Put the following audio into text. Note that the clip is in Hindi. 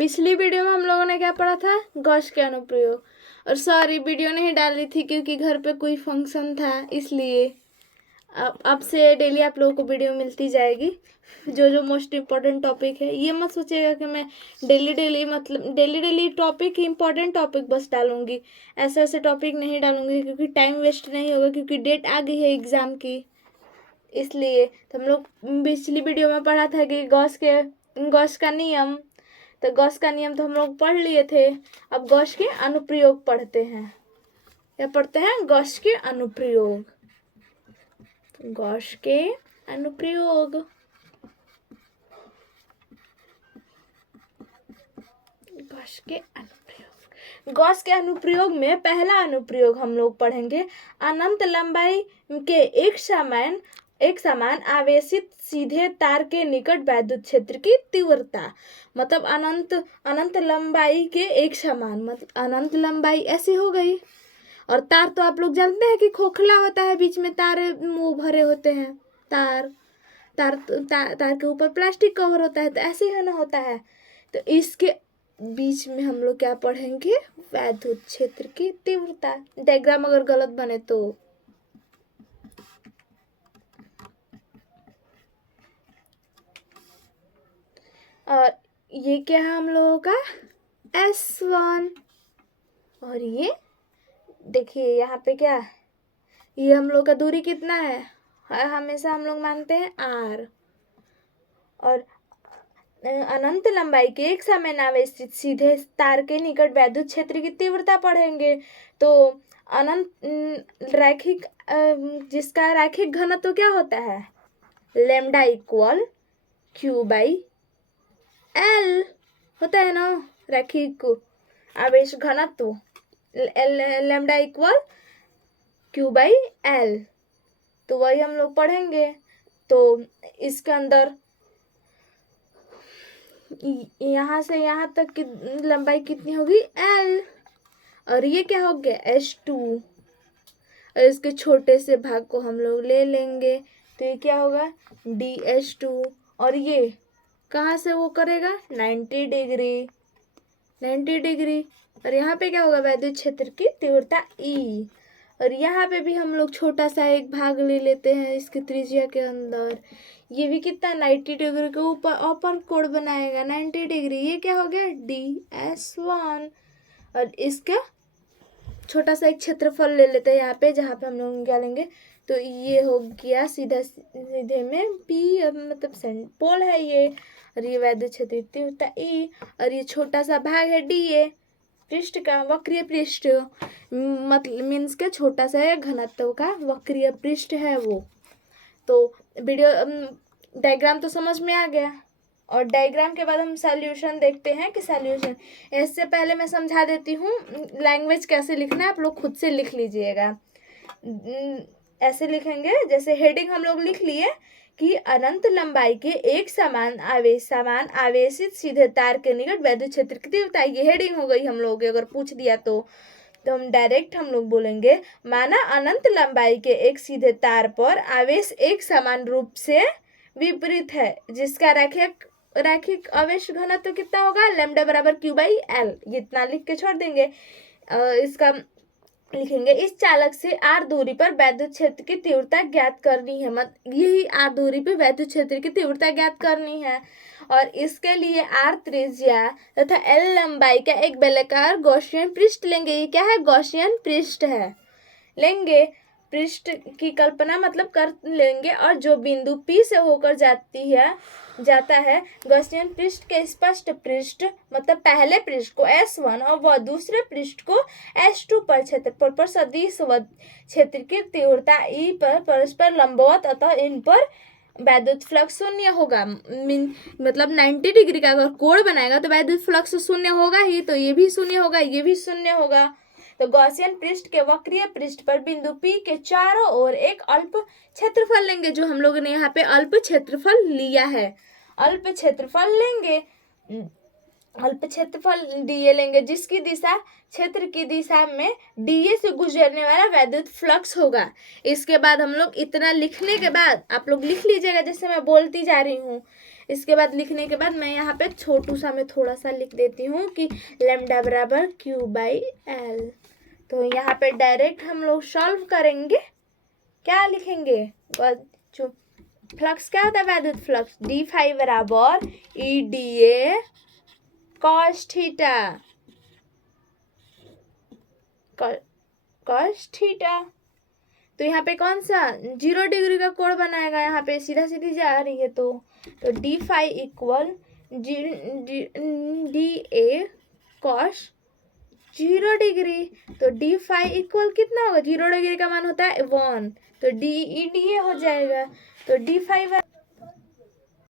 पिछली वीडियो में हम लोगों ने क्या पढ़ा था, गॉस के अनुप्रयोग। और सॉरी वीडियो नहीं डाली थी क्योंकि घर पे कोई फंक्शन था, इसलिए अब से डेली आप लोगों को वीडियो मिलती जाएगी जो मोस्ट इम्पोर्टेंट टॉपिक है। ये मत सोचिएगा कि मैं डेली टॉपिक इम्पोर्टेंट टॉपिक बस डालूंगी, ऐसे ऐसे टॉपिक नहीं डालूंगी क्योंकि टाइम वेस्ट नहीं होगा, क्योंकि डेट आ गई है एग्ज़ाम की। इसलिए तो हम लोग पिछली वीडियो में पढ़ा था कि गॉस का नियम, तो गॉस का नियम तो हम लोग पढ़ लिए थे। अब गॉस के अनुप्रयोग पढ़ते हैं। क्या पढ़ते हैं? गॉस के अनुप्रयोग। गॉस के अनुप्रयोग। गॉस के अनुप्रयोग। गॉस के अनुप्रयोग में पहला अनुप्रयोग हम लोग पढ़ेंगे, अनंत लंबाई के एक समान आवेशित सीधे तार के निकट वैद्युत क्षेत्र की तीव्रता। मतलब अनंत लंबाई के एक समान, मतलब अनंत लंबाई ऐसी हो गई। और तार तो आप लोग जानते हैं कि खोखला होता है, बीच में तारे मुंह भरे होते हैं। तार के ऊपर प्लास्टिक कवर होता है, तो ऐसे ही ना होता है। तो इसके बीच में हम लोग क्या पढ़ेंगे, वैद्युत क्षेत्र की तीव्रता। डायग्राम अगर गलत बने तो और ये क्या है हम लोगों का S1। और ये देखिए यहाँ पे क्या, ये हम लोग का दूरी कितना है, हमेशा हम लोग मानते हैं R। और अनंत लंबाई के एक समान आवेशित सीधे तार के निकट वैद्युत क्षेत्र की तीव्रता पढ़ेंगे। तो अनंत रैखिक जिसका रैखिक घनत्व क्या होता है, लैम्डा इक्वल Q/L होता है ना। रैखिक आवेश घनत्व लैम्डा इक्वल Q/L, तो वही हम लोग पढ़ेंगे। तो इसके अंदर यहाँ से यहाँ तक की लंबाई कितनी होगी, L। और ये क्या हो गया, H2। और इसके छोटे से भाग को हम लोग ले लेंगे, तो ये क्या होगा, DH2। और ये कहाँ से वो करेगा, 90 डिग्री। और यहाँ पे क्या होगा, वैद्युत क्षेत्र की तीव्रता E। और यहाँ पे भी हम लोग छोटा सा एक भाग ले लेते हैं इसके त्रिज्या के अंदर। ये भी कितना, 90 डिग्री के ऊपर ओपन कोण बनाएगा, 90 डिग्री। ये क्या हो गया, DS1। और इसका छोटा सा एक क्षेत्रफल ले लेते हैं यहाँ पे, जहाँ पे हम लोग क्या लेंगे, तो ये हो गया सीधे में P, मतलब सेंट पोल है ये। और ये वैद्युत क्षेत्र तीव्रता E। और ये छोटा सा भाग है DA, पृष्ठ का वक्रीय पृष्ठ, मतलब मीन्स के छोटा सा घनत्व का वक्रीय पृष्ठ है वो। तो वीडियो डायग्राम तो समझ में आ गया। और डायग्राम के बाद हम सॉल्यूशन देखते हैं कि सॉल्यूशन, इससे पहले मैं समझा देती हूँ लैंग्वेज कैसे लिखना है, आप लोग खुद से लिख लीजिएगा। ऐसे लिखेंगे, जैसे हेडिंग हम लोग लिख लिए कि अनंत लंबाई के एक समान आवेशित सीधे तार के निकट वैद्युत क्षेत्र की तीव्रता। ये हेडिंग हो गई हम लोग, अगर पूछ दिया तो हम डायरेक्ट हम लोग बोलेंगे, माना अनंत लंबाई के एक सीधे तार पर आवेश एक समान रूप से विपरीत है, जिसका रैखिक आवेश घनत्व कितना होगा, लैम्डा बराबर Q/L। इतना लिख के छोड़ देंगे। इसका लिखेंगे, इस चालक से R दूरी पर वैद्युत क्षेत्र की तीव्रता ज्ञात करनी है। यही R दूरी पर वैद्युत क्षेत्र की तीव्रता ज्ञात करनी है। और इसके लिए R त्रिज्या तथा L लंबाई का एक बेलनाकार गॉसियन पृष्ठ लेंगे। ये क्या है, गॉसियन पृष्ठ है, लेंगे। पृष्ठ की कल्पना मतलब कर लेंगे, और जो बिंदु P से होकर जाता है, गॉसियन पृष्ठ के स्पष्ट पृष्ठ मतलब पहले पृष्ठ को S1 और वह दूसरे पृष्ठ को S2 पर क्षेत्रफल पर सदिश क्षेत्र की तीव्रता E पर परस्पर लंबवत, अतः इन पर वैद्युत फ्लक्स शून्य होगा। मतलब 90 डिग्री का अगर कोण बनाएगा तो वैद्युत फ्लक्स शून्य होगा ही, तो ये भी शून्य होगा, ये भी शून्य होगा। तो गॉसियन पृष्ठ के वक्रीय पृष्ठ पर बिंदु P के चारों ओर एक अल्प क्षेत्रफल लेंगे, जो हम लोग ने यहाँ पे अल्प क्षेत्रफल लिया है। अल्प क्षेत्रफल लेंगे, अल्प क्षेत्रफल DA लेंगे, जिसकी दिशा क्षेत्र की दिशा में DA से गुजरने वाला वैद्युत फ्लक्स होगा। इसके बाद हम लोग इतना लिखने के बाद आप लोग लिख लीजिएगा, जैसे मैं बोलती जा रही हूँ। इसके बाद लिखने के बाद मैं यहाँ पे छोटू सा मैं थोड़ा सा लिख देती हूँ कि लैम्डा बराबर Q/L। तो यहाँ पे डायरेक्ट हम लोग सॉल्व करेंगे। क्या लिखेंगे? फ्लक्स क्या होता है वैद्युत फ्लक्स? d∅ बराबर EdA cos theta, cos theta. तो यहाँ पे कौन सा 0 डिग्री का कोण बनाएगा? यहाँ पे सीधा सीधी जा रही है तो d∅ equal DA cos 0 degree. तो d∅ इक्वल कितना होगा? 0 डिग्री का मान होता है 1, तो DA हो जाएगा। तो d∅